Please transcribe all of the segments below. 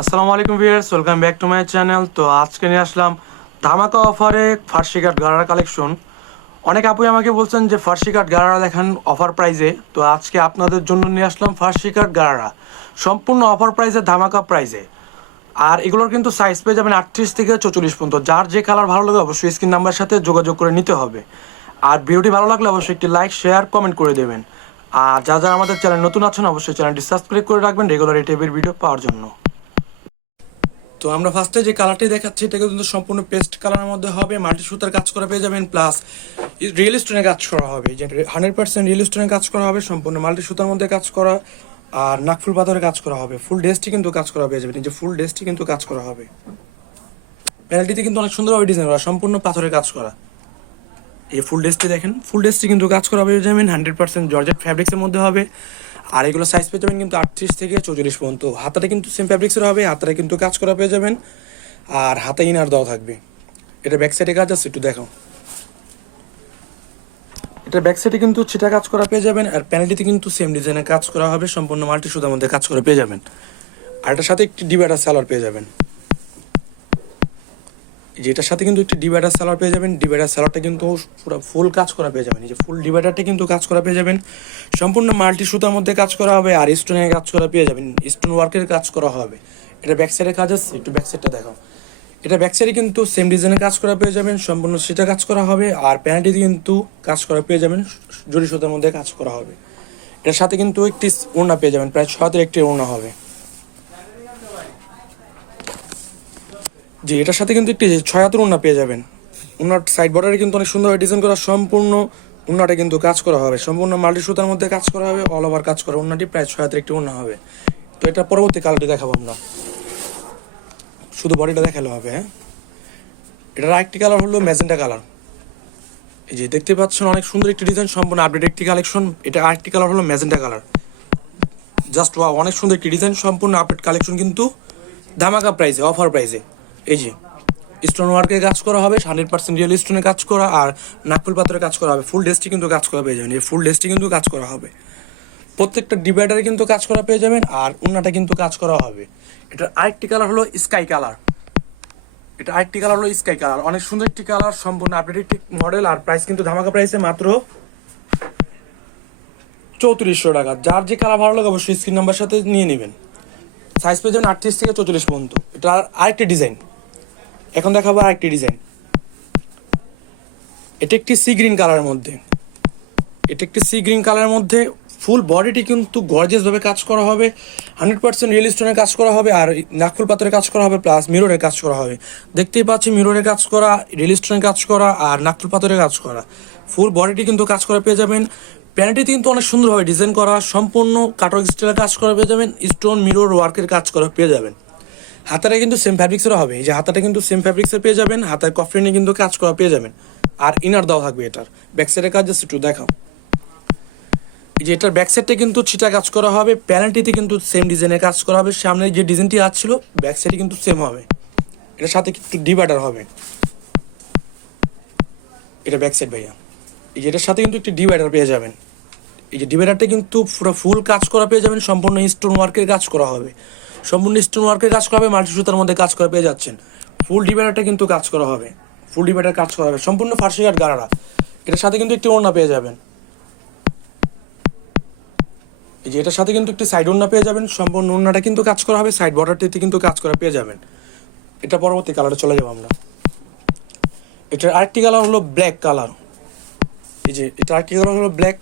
আসসালামু আলাইকুম viewers, welcome back to my channel. তো আজকে নিয়ে আসলাম ধামাকা অফারে ফার্সি কাট গারারা কালেকশন। অনেক আপুই আমাকে বলছেন যে ফার্সি কাট গারারা দেখান অফার প্রাইজে। তো আজকে আপনাদের জন্য নিয়ে আসলাম ফার্সি কাট গারারা সম্পূর্ণ অফার প্রাইজে, ধামাকা প্রাইজে। আর এগুলোর কিন্তু সাইজ পেয়ে যাবেন 38 থেকে 44 পর্যন্ত। যার যে কালার ভালো লাগে অবশ্যই স্ক্রিন নাম্বারের সাথে যোগাযোগ করে নিতে হবে। আর ভিডিওটি ভালো লাগলে অবশ্যই একটি লাইক, শেয়ার, কমেন্ট করে দেবেন। আর যারা আমাদের চ্যানেল নতুন আছেন অবশ্যই চ্যানেলটি সাবস্ক্রাইব করে রাখবেন রেগুলার এই টাইপের ভিডিও পাওয়ার জন্য। তো আমরা ফার্স্টে যে কালারটি দেখাচ্ছি এটা কিন্তু সম্পূর্ণ পেস্ট কালারের মধ্যে হবে, মাল্টি সুতার কাজ করা পেয়ে যাবেন, প্লাস রিয়েল স্টোনের কাজ করা হবে, যে 100% রিয়েল স্টোনের কাজ করা হবে, সম্পূর্ণ মাল্টি সুতার মধ্যে কাজ করা। আর নাকফুল পাথরের কাজ করা হবে, ফুল ড্রেসটি কিন্তু কাজ করা পেয়ে যাবেন, এই যে ফুল ড্রেসটি কিন্তু কাজ করা হবে। প্যানেলটিতে কিন্তু অনেক সুন্দরভাবে ডিজাইন করা, সম্পূর্ণ পাথরের কাজ করা। এই ফুল ড্রেসটি দেখেন, ফুল ড্রেসটি কিন্তু কাজ করা পেয়ে যাবেন 100% জর্জেট ফ্যাব্রিক্সের মধ্যে হবে। আর এগুলো সাইজ পেয়ে যাবেন কিন্তু 38 থেকে 44 পর্যন্ত। হাতাটা কিন্তু সেম ফ্যাব্রিক্সের হবে, হাতাটা কিন্তু কাজ করা পেয়ে যাবেন। আর হাতে ইনার দেওয়া থাকবে। এটা ব্যাক সাইডে কাজ আছে, একটু দেখো। এটা ব্যাক সাইডে কিন্তু ছিটা কাজ করা পেয়ে যাবেন। আর প্যানেলটিতে কিন্তু সেম ডিজাইনের কাজ করা হবে, সম্পূর্ণ মাল্টি সুতার মধ্যে কাজ করা পেয়ে যাবেন। আর এটার সাথে একটি ডিভাইডার সালোয়ার পেয়ে যাবেন, যেটার সাথে কিন্তু একটি ডিভাইডার সালোয়ার পেয়ে যাবেন। ডিভাইডার সালোয়ারটা কিন্তু পুরো ফুল কাজ করা পেয়ে যাবেন, এই যে ফুল ডিভাইডারটা কিন্তু কাজ করা পেয়ে যাবেন। সম্পূর্ণ মাল্টি সুতার মধ্যে কাজ করা হবে, আর স্টোনের কাজ করা পেয়ে যাবেন, স্টোন ওয়ার্কের কাজ করা হবে। এটা ব্যাক সাইডে কাজ আছে, একটু ব্যাক সাইডটা দেখাও। এটা ব্যাক সাইডে কিন্তু সেম ডিজাইনের কাজ করা পেয়ে যাবেন, সম্পূর্ণ সেটা কাজ করা হবে। আর প্যান্টটিতে কিন্তু কাজ করা পেয়ে যাবেন, জরি সুতার মধ্যে কাজ করা হবে। এটার সাথে কিন্তু একটি ওড়না পেয়ে যাবেন, প্রায় 6 হাতের একটি ওড়না হবে। জি, এটার সাথে কিন্তু একটি 6 হাতের ওড়না পেয়ে যাবেন। ওনার সাইড বর্ডারে কিন্তু অনেক সুন্দরভাবে ডিজাইন করা, সম্পূর্ণ ওড়নাটা কিন্তু কাজ করা হবে, সম্পূর্ণ মাল্টি সুতার মধ্যে কাজ করা হবে, অল ওভার কাজ করা। ওড়নাটি প্রায় 6 হাতের একটি ওড়না হবে। তো এটা পরবর্তী কালারটি দেখাবো আমরা, শুধু বডিটা দেখালে হবে। হ্যাঁ, এটার আরেকটি কালার হলো ম্যাজেন্টা কালার। এই যে দেখতে পাচ্ছেন অনেক সুন্দর একটি ডিজাইন, সম্পূর্ণ আপডেট একটি কালেকশন। এটা আরেকটি কালার হলো ম্যাজেন্টা কালার। জাস্ট ওয়াও, অনেক সুন্দর একটি ডিজাইন, সম্পূর্ণ আপডেট কালেকশন, কিন্তু ধামাকা প্রাইসে, অফার প্রাইসে। এই যে স্টোন ওয়ার্কের কাজ করা হবে, 100% রিয়েল স্টোনের কাজ করা, আর নাকফুল পাথরের কাজ করা হবে। ফুল ড্রেসটি কিন্তু কাজ করা পেয়ে যাবেন, এই ফুল ড্রেসটি কিন্তু কাজ করা হবে। প্রত্যেকটা ডিভাইডারে কিন্তু কাজ করা পেয়ে যাবেন, আর ওড়নাটা কিন্তু কাজ করা হবে। এটার আরেকটি কালার হলো স্কাই কালার। এটা আরেকটি কালার হলো স্কাই কালার, অনেক সুন্দর একটি কালার, সম্পূর্ণ আপডেট একটি মডেল। আর প্রাইস কিন্তু ধামাকা প্রাইসে মাত্র 3400 টাকা। যার যে কালার ভালো লাগে অবশ্যই স্ক্রিন নাম্বার সাথে নিয়ে নেবেন। সাইজ পেয়ে যাবেন 38 থেকে 44 পর্যন্ত। এটা আরেকটি ডিজাইন, এখন দেখাবো আরেকটি ডিজাইন। এটা একটি সি গ্রিন কালারের মধ্যে, এটা একটি সি গ্রিন কালারের মধ্যে ফুল বডিটি কিন্তু গর্জিয়াস ভাবে কাজ করা হবে, 100% রিয়েল স্টোনের কাজ করা হবে, আর নাকফুল পাথরের কাজ করা হবে, প্লাস মিররের কাজ করা হবে। দেখতেই পাচ্ছি মিররের কাজ করা, রিয়েল স্টোনের কাজ করা, আর নাকফুল পাথরের কাজ করা। ফুল বডিটি কিন্তু কাজ করা পেয়ে যাবেন। প্যান্টটি কিন্তু অনেক সুন্দরভাবে ডিজাইন করা, সম্পূর্ণ কাটওয়ার্ক স্টাইলের কাজ করা পেয়ে যাবেন, স্টোন মিরর ওয়ার্কের কাজ করা পেয়ে যাবেন। হাতাটা কিন্তু সেম ফ্যাব্রিক্সের হবে, এই যে হাতাটা কিন্তু সেম ফ্যাব্রিক্সের পেয়ে যাবেন, হাতার কফলিনে কিন্তু কাজ করা পেয়ে যাবেন। আর ইনার দেওয়া থাকবে। এটার ব্যাক সাইডের কাজ জাস্ট একটু দেখাও। এই যে এটার ব্যাক সাইডে কিন্তু ছিটা কাজ করা হবে, প্যানেলটিতে কিন্তু সেম ডিজাইনের কাজ করা হবে। সামনে যে ডিজাইনটি আসছিল ব্যাক সাইডে কিন্তু সেম হবে, এটার সাথে একটু ডিভাইডার হবে। এটা ব্যাক সাইড ভাইয়া, এই যে এটার সাথে কিন্তু একটি ডিভাইডার পেয়ে যাবেন। এই যে ডিভাইডারটা কিন্তু পুরো ফুল কাজ করা পেয়ে যাবেন, সম্পূর্ণ স্টোন ওয়ার্কের কাজ করা হবে, সম্পূর্ণ স্টোন ওয়ার্কের কাজ করা হবে, মাল্টি সুতার মধ্যে কাজ করা পেয়ে যাচ্ছেন। ফুল ডিভাইডারটা কিন্তু কাজ করা হবে, ফুল ডিভাইডার কাজ করা হবে, সম্পূর্ণ ফার্সি কাট গারারা। এটার সাথে কিন্তু একটি ওড়না পেয়ে যাবেন, এই যে এটার সাথে কিন্তু একটি সাইড ওড়না পেয়ে যাবেন, সম্পূর্ণ ওড়নাটা কিন্তু কাজ করা হবে, সাইড বর্ডারটিতে কিন্তু কাজ করা পেয়ে যাবেন। এটা পরবর্তী কালারে চলে যাবো আমরা। এটার আরেকটি কালার হলো ব্ল্যাক কালার। এই যে এটা আরেকটি কালার হলো ব্ল্যাক,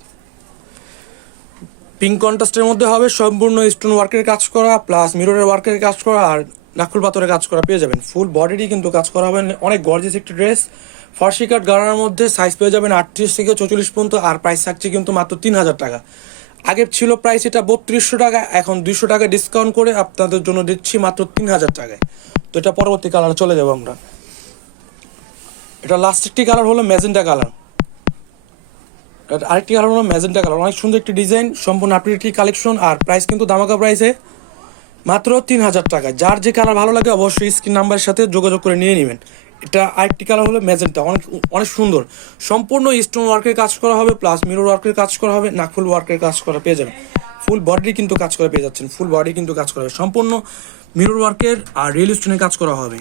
পিঙ্ক কন্ট্রাস্টের মধ্যে হবে, সম্পূর্ণ স্টোন ওয়ার্কের কাজ করা, প্লাস মিররের ওয়ার্কের কাজ করা, আর নাকুল পাথরের কাজ করা পেয়ে যাবেন। ফুল বডিটি কিন্তু কাজ করা হবে, অনেক গর্জিয়াস একটি ড্রেস। ফার্সি কাট গারার মধ্যে সাইজ পেয়ে যাবেন 38 থেকে 44 পর্যন্ত। আর প্রাইস থাকছে কিন্তু মাত্র 3000 টাকা। আগে ছিল প্রাইস এটা 3200 টাকা, এখন 200 টাকা ডিসকাউন্ট করে আপনাদের জন্য দিচ্ছি মাত্র 3000 টাকায়। তো এটা পরবর্তী কালারে চলে যাবো আমরা। এটা লাস্ট একটি কালার হলো ম্যাজেন্টা কালার। আরেকটি কালার হলো ম্যাজেন্টা কালার, অনেক সুন্দর একটি ডিজাইন, সম্পূর্ণ আপডেট কালেকশন। আর প্রাইস কিন্তু ধামাকা প্রাইসে মাত্র 3000 টাকা। যার যে কালার ভালো লাগে অবশ্যই স্ক্রিন নাম্বারের সাথে যোগাযোগ করে নিয়ে নেবেন। এটা আরেকটি কালার হলো ম্যাজেন্টা, অনেক অনেক সুন্দর, সম্পূর্ণ স্টোন ওয়ার্কের কাজ করা হবে, প্লাস মিরর ওয়ার্কের কাজ করা হবে, নাকফুল ওয়ার্কের কাজ করা পেয়ে যাবেন। ফুল বডি কিন্তু কাজ করে পেয়ে যাচ্ছেন, ফুল বডি কিন্তু কাজ করা হবে, সম্পূর্ণ মিরর ওয়ার্কের আর রিয়েল স্টোনের কাজ করা হবে।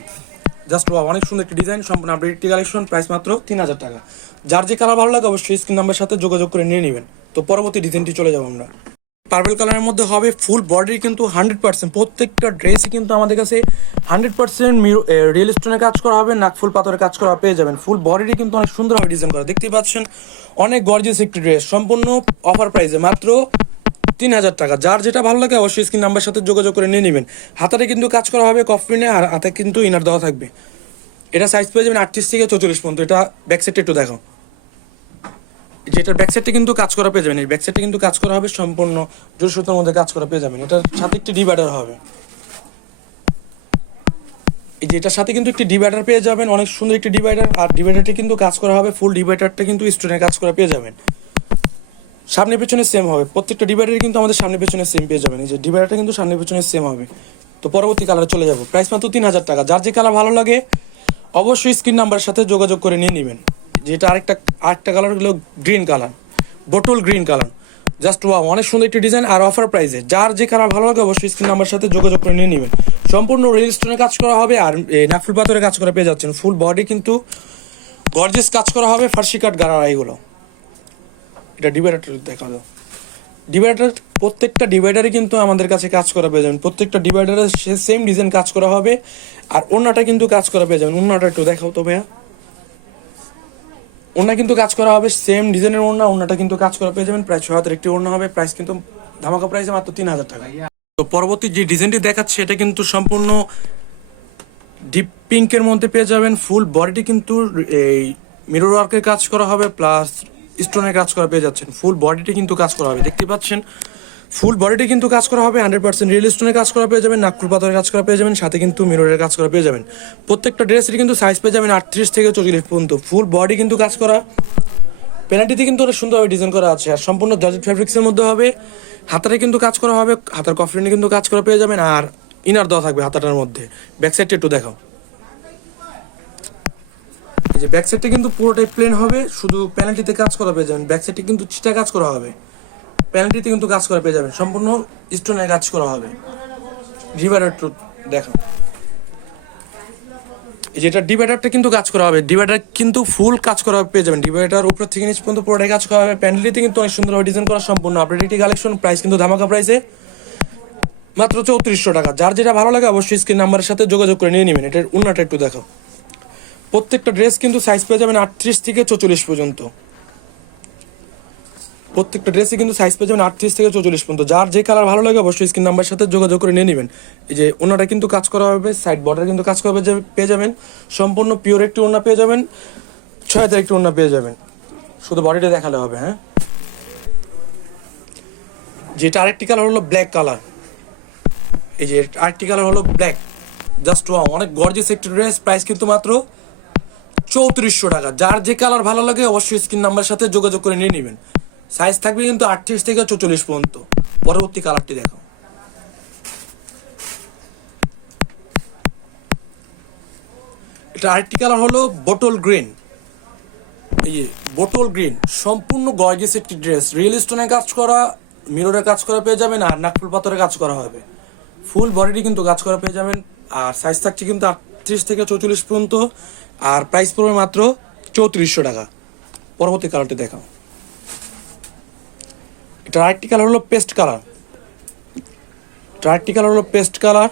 জাস্ট অনেক সুন্দর একটি ডিজাইন, সম্পূর্ণ আপডেট একটি কালেকশন, প্রাইস মাত্র 3000 টাকা। যার যে কালার ভালো লাগে অবশ্যই স্ক্রিন নাম্বারের সাথে যোগাযোগ করে নিয়ে নেবেন। তো পরবর্তী ডিজাইনটি চলে যাবো আমরা। পার্পল কালারের মধ্যে হবে, ফুল বডির কিন্তু 100%, প্রত্যেকটা ড্রেসই কিন্তু আমাদের কাছে 100% রিয়েল স্টোনের কাজ করা হবে, নাকফুল পাথরের কাজ করা পেয়ে যাবেন। ফুল বডিরই কিন্তু অনেক সুন্দরভাবে ডিজাইন করা, দেখতেই পাচ্ছেন অনেক গর্জিয়াস একটি ড্রেস, সম্পূর্ণ অফার প্রাইসে মাত্র 3000 টাকা। যার যেটা ভালো লাগে অবশ্যই স্ক্রিন নাম্বারের সাথে যোগাযোগ করে নিয়ে নেবেন। হাতাতে কিন্তু কাজ করা হবে কফিনে, আর হাতে কিন্তু ইনার দেওয়া থাকবে। এটা সাইজ পেয়ে যাবেন 38 থেকে 44 পর্যন্ত। এটা ব্যাক সাইডটা একটু দেখো, যেটার ব্যাক সাইডটা কিন্তু কাজ করা পেয়ে যাবেন। এই ব্যাক সাইডটা কিন্তু কাজ করা হবে সম্পূর্ণ জোর সুতোর মধ্যে কাজ করা পেয়ে যাবেন। এটার সাথে একটি ডিভাইডার হবে, এই যে এটার সাথে কিন্তু একটি ডিভাইডার পেয়ে যাবেন, অনেক সুন্দর একটি ডিভাইডার। আর ডিভাইডারটা কিন্তু কাজ করা হবে, ফুল ডিভাইডারটা কিন্তু স্টোনের কাজ করা পেয়ে যাবেন। সামনে পেছনে সেম হবে, প্রত্যেকটা ডিভাইডারে কিন্তু আমাদের সামনে পেছনে সেম পেয়ে যাবেন। এই যে ডিভাইডারটা কিন্তু সামনে পেছনে সেম হবে। তো পরবর্তী কালারে চলে যাব, প্রাইস মাত্র 3000 টাকা। যার যে কালার ভালো লাগে অবশ্যই স্ক্রিন নাম্বারের সাথে যোগাযোগ করে নিয়ে নেবেন। যেটা আরেকটা কালার হলো green colour, bottle green colour, just অনেক সুন্দর একটি ডিজাইন আর অফার প্রাইসে। যার যে কালার ভালো লাগে অবশ্যই স্ক্রিন নাম্বারের সাথে যোগাযোগ করে নিয়ে নেবেন। সম্পূর্ণ রিয়েল স্টোনের কাজ করা হবে আর নাকফুল পাথরের কাজ করা পেয়ে যাচ্ছেন। ফুল বডি কিন্তু গর্জিয়াস কাজ করা হবে, ফার্সি কাট গারারা এগুলো। এটা ডিভাইডারটা দেখা দাও, ডিভাইডার প্রত্যেকটা ডিভাইডারে কিন্তু আমাদের কাছে কাজ করা পেয়ে যাবেন। প্রত্যেকটা ডিভাইডারে সেম ডিজাইন কাজ করা হবে, আর ওড়নাটা কিন্তু কাজ করা পেয়ে যাবেন। ওড়নাটা একটু দেখাও তো ভাইয়া, ওড়না কিন্তু কাজ করা হবে সেম ডিজাইনের ওড়না, ওড়নাটা কিন্তু কাজ করা পেয়ে যাবেন। প্রায় 6 হাতের একটি ওড়না হবে, প্রাইস কিন্তু ধামাকা প্রাইসে মাত্র 3000 টাকা। তো পরবর্তী যে ডিজাইনটি দেখাচ্ছে এটা কিন্তু সম্পূর্ণ ডিপ পিঙ্কের মধ্যে পেয়ে যাবেন। ফুল বডিটি কিন্তু এই মিরর ওয়ার্কের কাজ করা হবে, প্লাস স্টোনের কাজ করা পেয়ে যাচ্ছেন। ফুল বডিটি কিন্তু কাজ করা হবে, দেখতে পাচ্ছেন ফুল বডিটি কিন্তু কাজ করা হবে 100% রিয়েল স্টোনের কাজ করা পেয়ে যাবেন, নাকফুল পাথরের কাজ করা পেয়ে যাবেন, সাথে কিন্তু মিররের কাজ করা পেয়ে যাবেন। প্রত্যেকটা ড্রেসের কিন্তু সাইজ পেয়ে যাবেন 38 থেকে 44 পর্যন্ত। ফুল বডি কিন্তু কাজ করা, প্যানেলটিতে কিন্তু অনেক সুন্দরভাবে ডিজাইন করা আছে, আর সম্পূর্ণ জর্জেট ফ্যাব্রিক্সের মধ্যে হবে। হাতারে কিন্তু কাজ করা হবে, হাতার কফলিনে কিন্তু কাজ করা পেয়ে যাবেন, আর ইনার দেওয়া থাকবে হাতাটার মধ্যে। ব্যাক সাইডটা একটু দেখাও, এই যে ব্যাক সাইডটা কিন্তু পুরোটাই প্লেন হবে, শুধু প্যানেলটিতে কাজ করা পেয়ে যাবেন। ব্যাক সাইডে কিন্তু চিটা কাজ করা হবে, প্যানেলটিতে কিন্তু কাজ করা পেয়ে যাবেন, সম্পূর্ণ স্টোনের কাজ করা হবে। ডিভাইডার একটু দেখাও, এই যেটা ডিভাইডারটা কিন্তু কাজ করা হবে, ডিভাইডার কিন্তু ফুল কাজ করা পেয়ে যাবেন। ডিভাইডার উপর থেকে নিচ পর্যন্ত পুরোটাই কাজ করা হবে। প্যানেলটিতে কিন্তু অনেক সুন্দরভাবে ডিজাইন করা, সম্পূর্ণ আপডেট একটি কালেকশন, প্রাইস কিন্তু ধামাকা প্রাইসে মাত্র 3400 টাকা। যার যেটা ভালো লাগে অবশ্যই স্ক্রিন নাম্বারের সাথে যোগাযোগ করে নিয়ে নেবেন। এটার ওড়নাটা একটু দেখো, প্রত্যেকটা ড্রেস কিন্তু সাইজ পেয়ে যাবেন 38 থেকে 44 পর্যন্ত। প্রত্যেকটা ড্রেসে কিন্তু সাইজ পেয়ে যাবেন 38 থেকে 44 পর্যন্ত। যার যে কালার ভালো লাগে অবশ্যই স্ক্রিন নাম্বারের সাথে যোগাযোগ করে নিয়ে নেবেন। এই যে ওড়নাটা কিন্তু কাজ করা হবে, সাইড বর্ডার কিন্তু কাজ করা পেয়ে যাবেন, সম্পূর্ণ পিওর একটি ওড়না পেয়ে যাবেন, 6 হাতের একটি ওড়না পেয়ে যাবেন। শুধু বডিটা দেখালে হবে। হ্যাঁ, যেটা আরেকটি কালার হলো ব্ল্যাক কালার, এই যে আরেকটি কালার হলো ব্ল্যাক, জাস্ট অনেক গর্জিয়াস একটি ড্রেস, প্রাইস কিন্তু মাত্র 3400 টাকা। যার যে কালার ভালো লাগে অবশ্যই স্ক্রিন নাম্বারের সাথে যোগাযোগ করে নিয়ে নেবেন। সাইজ থাকবে কিন্তু 38 থেকে 44 পর্যন্ত। পরবর্তী কালারটি দেখো, এটা আরেকটি কালার হলো বোটল গ্রিন, এই যে বোটল গ্রিন, সম্পূর্ণ গর্জিয়াস একটি ড্রেস, রিয়েল স্টোনের কাজ করা, মিররের কাজ করা পেয়ে যাবেন, আর নাকফুল পাথরের কাজ করা হবে। ফুল বডিটি কিন্তু কাজ করা পেয়ে যাবেন, আর সাইজ থাকছে কিন্তু 38 থেকে 44 পর্যন্ত, আর প্রাইস পড়বে মাত্র 3400 টাকা। পরবর্তী কালারটি দেখাও, এটা আরেকটি কালার হলো পেস্ট কালার, এটা আরেকটি কালার হলো পেস্ট কালার,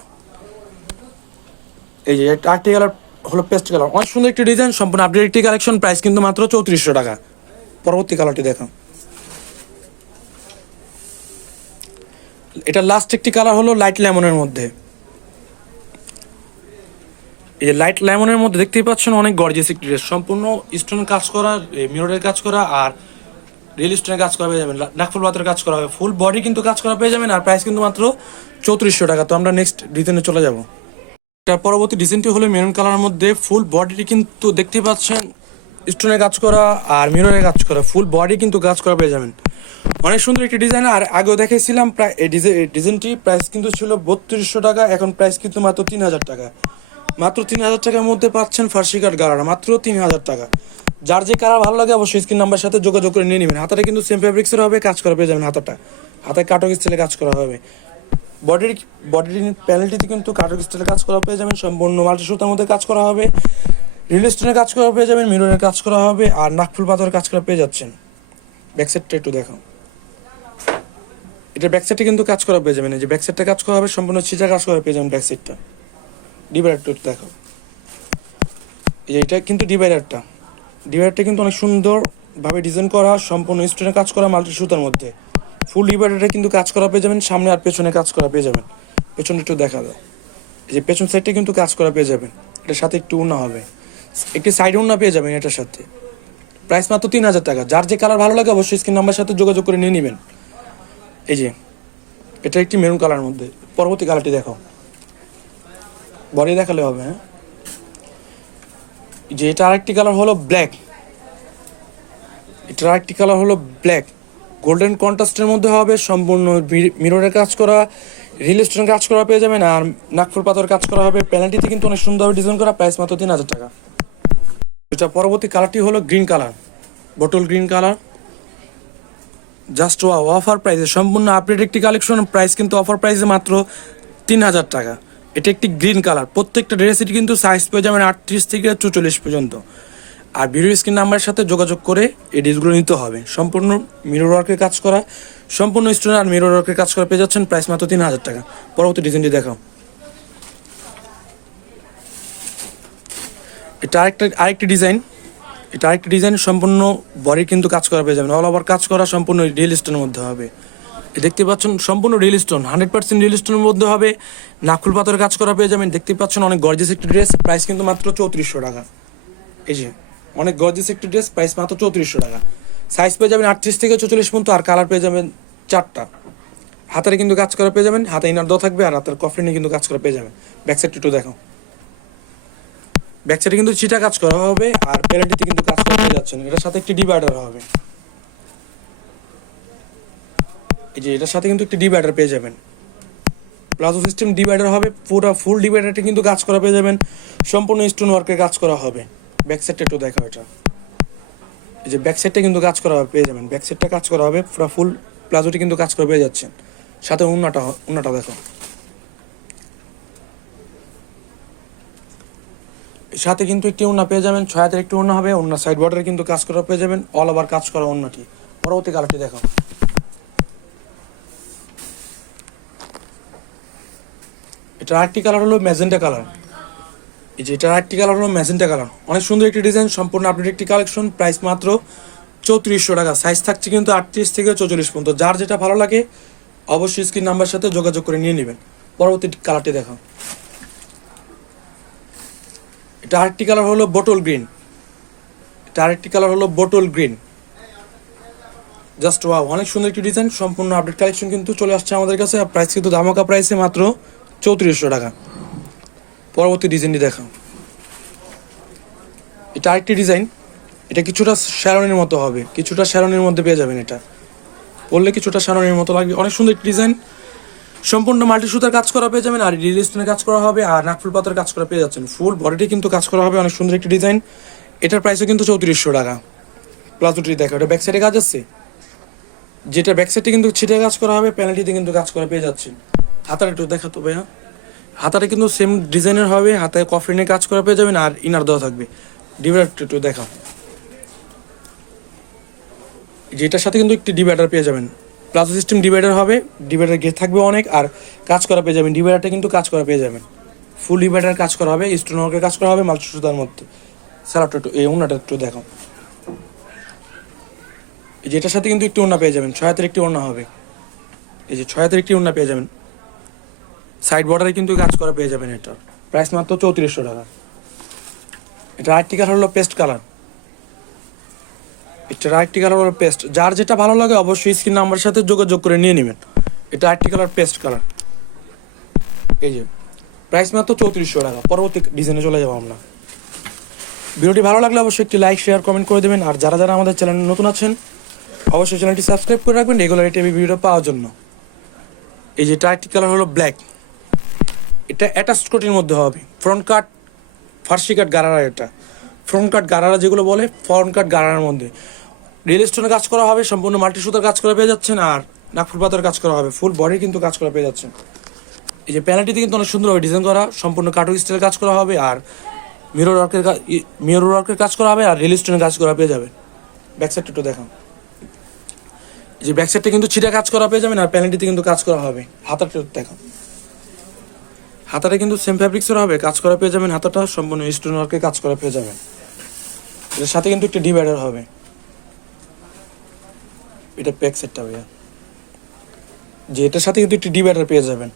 এই যে আরেকটি কালার হলো পেস্ট কালার, অনেক সুন্দর একটি ডিজাইন, সম্পূর্ণ আপডেট একটি কালেকশন, প্রাইস কিন্তু মাত্র 3400 টাকা। পরবর্তী কালারটি দেখাও, এটা লাস্ট একটি কালার হলো লাইট লেমনের মধ্যে, এই যে লাইট লেমনের মধ্যে দেখতেই পাচ্ছেন অনেক গর্জিয়াস একটি ড্রেস, সম্পূর্ণ স্টোনের কাজ করা, মিররের কাজ করা, আর রিয়েল স্টোনের কাজ করা পেয়ে যাবেন, নাকফুল পাথরের কাজ করা হবে। ফুল বডি কিন্তু কাজ করা পেয়ে যাবেন, আর প্রাইস কিন্তু মাত্র 3400 টাকা। তো আমরা নেক্সট ডিজাইনে চলে যাব। তার পরবর্তী ডিজাইনটি হলো মেরুন কালারের মধ্যে, ফুল বডিটি কিন্তু দেখতেই পাচ্ছেন স্টোনের কাজ করা আর মিররের কাজ করা, ফুল বডি কিন্তু কাজ করা পেয়ে যাবেন। অনেক সুন্দর একটি ডিজাইন, আর আগেও দেখেছিলাম প্রায় এই ডিজাইনটি প্রাইস কিন্তু ছিল 3200 টাকা, এখন প্রাইস কিন্তু মাত্র 3000 টাকা। মাত্র 3000 টাকার মধ্যে পাচ্ছেন ফার্সি কাট গারারা, মাত্র 3000 টাকা। যার যে কালার ভালো লাগে অবশ্যই স্ক্রিন নাম্বারের সাথে যোগাযোগ করে নিয়ে নেবেন। হাতাটা কিন্তু সেম ফেব্রিক্সের হবে, কাজ করা পেয়ে যাবেন, হাতায় কাটক স্টাইলে কাজ করা হবে। বডির বডির প্যানেলটিতে কিন্তু কাঠের স্টাইলের কাজ করা পেয়ে যাবেন, সম্পূর্ণ মাল্টি সুতার মধ্যে কাজ করা হবে, রিল স্টোনের কাজ করা পেয়ে যাবেন, মিররের কাজ করা হবে আর নাকফুল পাথরের কাজ করা পেয়ে যাচ্ছেন। ব্যাক সাইডটা একটু দেখো, এটা ব্যাক সাইডে কিন্তু কাজ করা পেয়ে যাবেন, এই যে ব্যাক সাইডটা কাজ করা হবে, সম্পূর্ণ ছিটা কাজ করা পেয়ে যাবেন ব্যাক সাইডটা। ডিভাইডারটা একটু দেখো, এই যে এটা কিন্তু ডিভাইডারটা কিন্তু অনেক সুন্দরভাবে ডিজাইন করা, সম্পূর্ণ স্টোনের কাজ করা মাল্টি সুতার মধ্যে। ফুল ডিভাইডারে কিন্তু কাজ করা পেয়ে যাবেন, সামনে আর পেছনে কাজ করা পেয়ে যাবেন। পেছনে একটু দেখা যায়, এই যে পেছন সাইডটা কিন্তু কাজ করা পেয়ে যাবেন, এটার সাথে একটু উন্না হবে, একটি সাইড উন্না পেয়ে যাবেন এটার সাথে। প্রাইস মাত্র 3000 টাকা। যার যে কালার ভালো লাগে অবশ্যই স্ক্রিন নাম্বারের সাথে যোগাযোগ করে নিয়ে নেবেন। এই যে এটা একটি মেরুন কালারের মধ্যে। পরবর্তী কালারটি দেখো, বডি দেখালে হবে। হ্যাঁ, যে এটা আরেকটি কালার হলো ব্ল্যাক, এটার আরেকটি কালার হলো ব্ল্যাক, গোল্ডেন কন্ট্রাস্টের মধ্যে হবে, সম্পূর্ণ মিররের কাজ করা, রিল স্টোনের কাজ করা পেয়ে যাবেন আর নাকফুল পাথর কাজ করা হবে। প্যানেলটিতে কিন্তু অনেক সুন্দরভাবে ডিজাইন করা, প্রাইস মাত্র 3000 টাকা। এটা পরবর্তী কালারটি হলো green colour, bottle green colour, just offer প্রাইসে সম্পূর্ণ আপডেট একটি কালেকশন। প্রাইস কিন্তু অফার প্রাইসে মাত্র 3000 টাকা। এটা একটি গ্রিন কালার, প্রত্যেকটা ড্রেসের কিন্তু সাইজ পেয়ে যাবেন 38 থেকে 44 পর্যন্ত। আর ভিডিও স্ক্রিন নাম্বারের সাথে যোগাযোগ করে এই ড্রেসগুলো নিতে হবে। সম্পূর্ণ মিরর ওয়ার্কের কাজ করা, সম্পূর্ণ স্টোন আর মিরর ওয়ার্কের কাজ করা পেয়ে যাচ্ছেন, প্রাইস মাত্র 3000 টাকা। পরবর্তী ডিজাইনটি দেখাও, এটা আরেকটি ডিজাইন, এটা আরেকটি ডিজাইন, সম্পূর্ণ বডির কিন্তু কাজ করা পেয়ে যাবেন, অল ওভার কাজ করা, সম্পূর্ণ রিয়েল স্টোনের মধ্যে হবে। দেখতে পাচ্ছেন সম্পূর্ণ রিয়েল স্টোন, 100% রিয়েল স্টোনের মধ্যে হবে, নাকফুল পাথরের কাজ করা পেয়ে যাবেন। দেখতে পাচ্ছেন অনেক গর্জিয়াস একটি ড্রেস, প্রাইস কিন্তু মাত্র 3400 টাকা। এই যে অনেক গর্জিয়াস একটি ড্রেস, প্রাইস মাত্র 3400 টাকা। সাইজ পেয়ে যাবেন 38 থেকে 44 পর্যন্ত আর কালার পেয়ে যাবেন 4টা। হাতারে কিন্তু কাজ করা পেয়ে যাবেন, হাতে ইনার দেওয়া থাকবে আর হাতের কফলিনে কিন্তু কাজ করা পেয়ে যাবেন। ব্যাক সাইড একটু দেখো, ব্যাক সাইডে কিন্তু চিটা কাজ করা হবে আর প্যালেটিতে কিন্তু কাজ করা পেয়ে যাচ্ছেন। এটার সাথে একটি ডিভাইডার হবে, এই যে এটার সাথে কিন্তু একটি ডিভাইডার পেয়ে যাবেন, প্লাজো সিস্টেম ডিভাইডার হবে, পুরো ফুল ডিভাইডারটা কিন্তু কাজ করা পেয়ে যাবেন, সম্পূর্ণ স্টোন ওয়ার্কের কাজ করা হবে। ব্যাক সাইডটা একটু দেখো, এটা এই যে ব্যাক সাইডটা কিন্তু কাজ করা হবে পেয়ে যাবেন, ব্যাক সাইডটা কাজ করা হবে, পুরো ফুল প্লাজোটি কিন্তু কাজ করে পেয়ে যাচ্ছেন। সাথে উন্নাটা দেখো, সাথে কিন্তু একটি উন্না পেয়ে যাবেন, 6 হাতের একটি উন্না হবে, উন্না সাইড বর্ডারে কিন্তু কাজ করা পেয়ে যাবেন, অল ওভার কাজ করা উন্নাটি। পরবর্তী কালারটি দেখো, এটা আরেকটি কালার হলো ম্যাজেন্টা কালার, এই যে এটা আরেকটি কালার হলো ম্যাজেন্টা কালার, অনেক সুন্দর একটি ডিজাইন, সম্পূর্ণ আপডেট একটি কালেকশন। প্রাইস মাত্র 3400 টাকা। সাইজ থাকছে কিন্তু 38 থেকে 44 পর্যন্ত। যার যেটা ভালো লাগে অবশ্যই স্ক্রিন নাম্বারের সাথে যোগাযোগ করে নিয়ে নেবেন। পরবর্তী কালারটি দেখো, এটা আরেকটি কালার হলো বটল গ্রিন, এটা আরেকটি কালার হলো বটল গ্রিন, জাস্ট ওয়াও, অনেক সুন্দর একটি ডিজাইন, সম্পূর্ণ আপডেট কালেকশন কিন্তু চলে আসছে আমাদের কাছে। আর প্রাইস কিন্তু ধামাকা প্রাইসে মাত্র 3400 টাকা। পরবর্তী ডিজাইনটি দেখো, এটা আরেকটি ডিজাইন, এটা কিছুটা শ্যারনের মতো হবে, কিছুটা শ্যারনের মধ্যে পেয়ে যাবেন, এটা পরলে কিছুটা শ্যারনের মতো লাগবে, অনেক সুন্দর একটি ডিজাইন, সম্পূর্ণ মাল্টি সুতার কাজ করা পেয়ে যাবেন আর রিল স্টোনের কাজ করা হবে আর নাকফুল পাথরের কাজ করা পেয়ে যাচ্ছেন। ফুল বডিটি কিন্তু কাজ করা হবে, অনেক সুন্দর একটি ডিজাইন। এটার প্রাইসও কিন্তু 3400 টাকা। প্লাজোটি দেখো, এটা ব্যাক সাইডে কাজ আছে, যেটা ব্যাক সাইডে কিন্তু ছিটে কাজ করা হবে, প্যানেলটিতে কিন্তু কাজ করা পেয়ে যাচ্ছেন। হাতার একটু দেখাতো ভাইয়া, হাতাটা কিন্তু সেম ডিজাইনের হবে, হাতে কফলিনে কাজ করা পেয়ে যাবেন আর ইনার দেওয়া থাকবে। ডিভাইডার একটু দেখাও, যেটার সাথে কিন্তু একটি ডিভাইডার পেয়ে যাবেন, প্লাজো সিস্টেম ডিভাইডার হবে, ডিভাইডার গেট থাকবে অনেক আর কাজ করা পেয়ে যাবেন। ডিভাইডারটা কিন্তু কাজ করা পেয়ে যাবেন, ফুল ডিভাইডার কাজ করা হবে, স্টোন ওয়ার্কের কাজ করা হবে মাল্টি সুতার মধ্যে। স্যালাডটা একটু, এই ওনাটা একটু দেখো, যেটার সাথে কিন্তু একটি ওড়না পেয়ে যাবেন, 6 হাতের একটি ওড়না হবে, এই যে 6 হাতের একটি ওড়না পেয়ে যাবেন, সাইড বর্ডারে কিন্তু কাজ করা পেয়ে যাবেন। এটার প্রাইস মাত্র 3400 টাকা। এটা আরেকটি কালার হলো পেস্ট কালার, এটা আরেকটি কালার হলো পেস্ট। যার যেটা ভালো লাগে অবশ্যই স্ক্রিন নাম্বারের সাথে যোগাযোগ করে নিয়ে নেবেন। এটা আরেকটি কালার পেস্ট কালার, এই যে প্রাইস মাত্র 3400 টাকা। পরবর্তী ডিজাইনে চলে যাবো আমরা। ভিডিওটি ভালো লাগলে অবশ্যই একটি লাইক শেয়ার কমেন্ট করে দেবেন আর যারা যারা আমাদের চ্যানেলে নতুন আছেন অবশ্যই চ্যানেলটি সাবস্ক্রাইব করে রাখবেন রেগুলার টিভি ভিডিও পাওয়ার জন্য। এই যে আরেকটি কালার হলো ব্ল্যাক, এটা অ্যাটাচড কোটির মধ্যে হবে, ফ্রন্ট কাট ফার্সি কাট গারারা, এটা ফ্রন্ট কাট গারারা যেগুলো বলে, ফ্রন্ট কাট গারারার মধ্যে রিয়েল স্টোনের কাজ করা হবে, সম্পূর্ণ মাল্টি সুতার কাজ করা পেয়ে যাচ্ছেন আর নাকফুল পাতার কাজ করা হবে, ফুল বডি কিন্তু কাজ করা পেয়ে যাচ্ছেন। এই যে প্যানেলটিতে কিন্তু অনেক সুন্দরভাবে ডিজাইন করা, সম্পূর্ণ কাটওয়ার্ক স্টাইল কাজ করা হবে, আর মিরর ওয়ার্কের কাজ করা হবে, আর রিল স্টোনের কাজ করা পেয়ে যাবে। ব্যাক সাইডটা একটু দেখাও। এই যে ব্যাক সাইডটা কিন্তু ছিটা কাজ করা পেয়ে যাবেন, আর প্যানেলটিতে কিন্তু কাজ করা হবে। হাতাটা দেখাও, হাতাটা কিন্তু সেম ফ্যাব্রিক্সের হবে, কাজ করা পেয়ে যাবেন। হাতাটা সম্পূর্ণ স্টোন ওয়ার্কে কাজ করা পেয়ে যাবেন। এর সাথে কিন্তু একটা ডিভাইডার হবে। এটা ব্যাক সাইডটা ভাইয়া, যে এটার সাথে কিন্তু একটি ডিভাইডার পেয়ে যাবেন।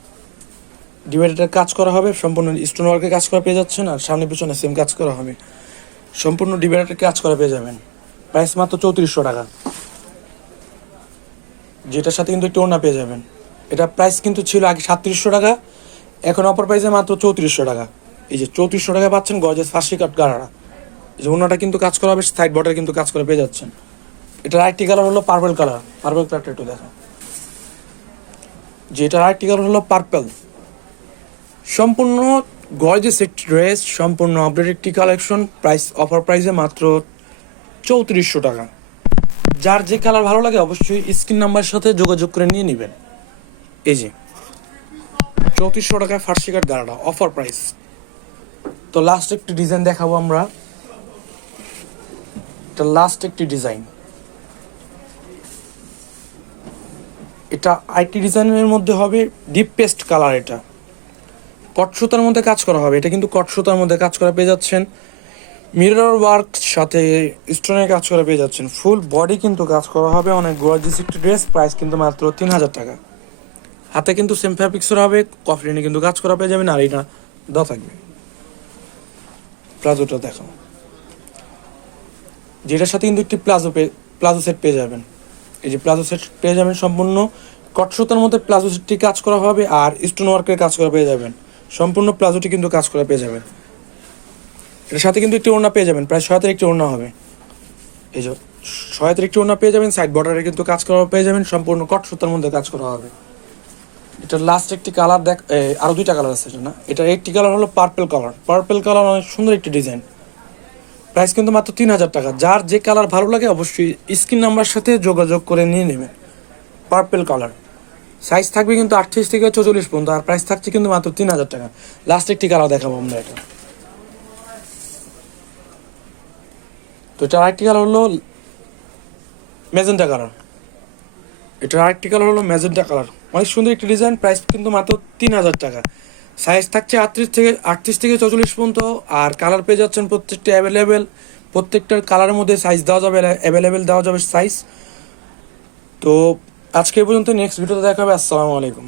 ডিভাইডারটার কাজ করা হবে, সম্পূর্ণ স্টোন ওয়ার্কে কাজ করা পেয়ে যাচ্ছেন, আর সামনে পিছনে সেম কাজ করা হবে। সম্পূর্ণ ডিভাইডারটার কাজ করা পেয়ে যাবেন। প্রাইস মাত্র 3400 টাকা, যেটার সাথে কিন্তু একটু ওড়না পেয়ে যাবেন। এটা প্রাইস কিন্তু ছিল আগে 3700 টাকা, এখন অফার প্রাইসে মাত্র 3400 টাকা। এই যে 3400 টাকা পাচ্ছেন গর্জিয়াস ফার্সি কাট গারারা। এই যে ওড়নাটা কিন্তু কাজ করা হবে, সাইড বর্ডার কিন্তু কাজ করে পেয়ে যাচ্ছেন। এটার আরেকটি কালার হলো পার্পল কালার। পার্পল কালারটা একটু দেখো, যে এটার আরেকটি কালার হলো পার্পল। সম্পূর্ণ গর্জিয়াস একটি ড্রেস, সম্পূর্ণ আপডেট একটি কালেকশন। প্রাইস অফার প্রাইসে মাত্র 3400 টাকা। যার যে কালার ভালো লাগে অবশ্যই স্ক্রিন নাম্বারের সাথে যোগাযোগ করে নিয়ে নেবেন। এই যে 3400 টাকায় ফার্সি কাট গারাটা অফার প্রাইস। তো লাস্ট একটি ডিজাইন দেখাবো আমরা। এটা লাস্ট একটি ডিজাইন, এটা আইটি ডিজাইনের মধ্যে হবে ডিপ পেস্ট কালার। এটা কট সুতার মধ্যে কাজ করা হবে, এটা কিন্তু কট সুতার মধ্যে কাজ করা পেয়ে যাচ্ছেন। মিরর ওয়ার্ক সাথে স্টোনের কাজ করা পেয়ে যাচ্ছেন। ফুল বডি কিন্তু কাজ করা হবে, অনেক গর্জিয়াস একটি ড্রেস। প্রাইস কিন্তু মাত্র 3000 টাকা। হাতে কিন্তু সেম ফ্যাব্রিক্সের হবে, কফলিনে কিন্তু কাজ করা পেয়ে যাবেন, আর এটা দেওয়া থাকবে। প্লাজোটা দেখো, যেটার সাথে কিন্তু একটি প্লাজো সেট পেয়ে যাবেন। এই যে প্লাজো সেট পেয়ে যাবেন, সম্পূর্ণ কট সুতার মধ্যে প্লাজো সেটটি কাজ করা হবে, আর স্টোন ওয়ার্কের কাজ করা পেয়ে যাবেন। সম্পূর্ণ প্লাজোটি কিন্তু কাজ করা পেয়ে যাবেন। এটার সাথে কিন্তু একটি ওড়না পেয়ে যাবেন, প্রায় 6 হাতের একটি ওড়না হবে। এই যে 6 হাতের একটি ওড়না পেয়ে যাবেন, সাইড বর্ডারে কিন্তু কাজ করা পেয়ে যাবেন, সম্পূর্ণ কট সুতার মধ্যে কাজ করা হবে। এটার লাস্ট একটি কালার আরও দুইটা কালার আছে এটা না। এটার একটি কালার হলো পার্পল কালার। পার্পল কালার অনেক সুন্দর একটি ডিজাইন। প্রাইস কিন্তু মাত্র 3000 টাকা। যার যে কালার ভালো লাগে অবশ্যই স্ক্রিন নাম্বারের সাথে যোগাযোগ করে নিয়ে নেবেন। পার্পল কালার, সাইজ থাকবে কিন্তু 38 থেকে 44 পর্যন্ত, আর প্রাইস থাকছে কিন্তু মাত্র 3000 টাকা। লাস্ট একটি কালার দেখাবো আমরা এটা। তো এটার আরেকটি কালার হলো ম্যাজেন্টা কালার। এটার আরেকটি কালার হলো ম্যাজেন্টা কালার, অনেক সুন্দর একটি ডিজাইন। প্রাইস কিন্তু মাত্র 3000 টাকা। সাইজ থাকছে 38 থেকে 44 পর্যন্ত, আর কালার পেয়ে যাচ্ছেন প্রত্যেকটা অ্যাভেলেবেল। প্রত্যেকটার কালারের মধ্যে সাইজ দেওয়া যাবে, অ্যাভেলেবেল দেওয়া যাবে সাইজ। তো আজকে পর্যন্ত, নেক্সট ভিডিওতে দেখা হবে। আসসালামু আলাইকুম।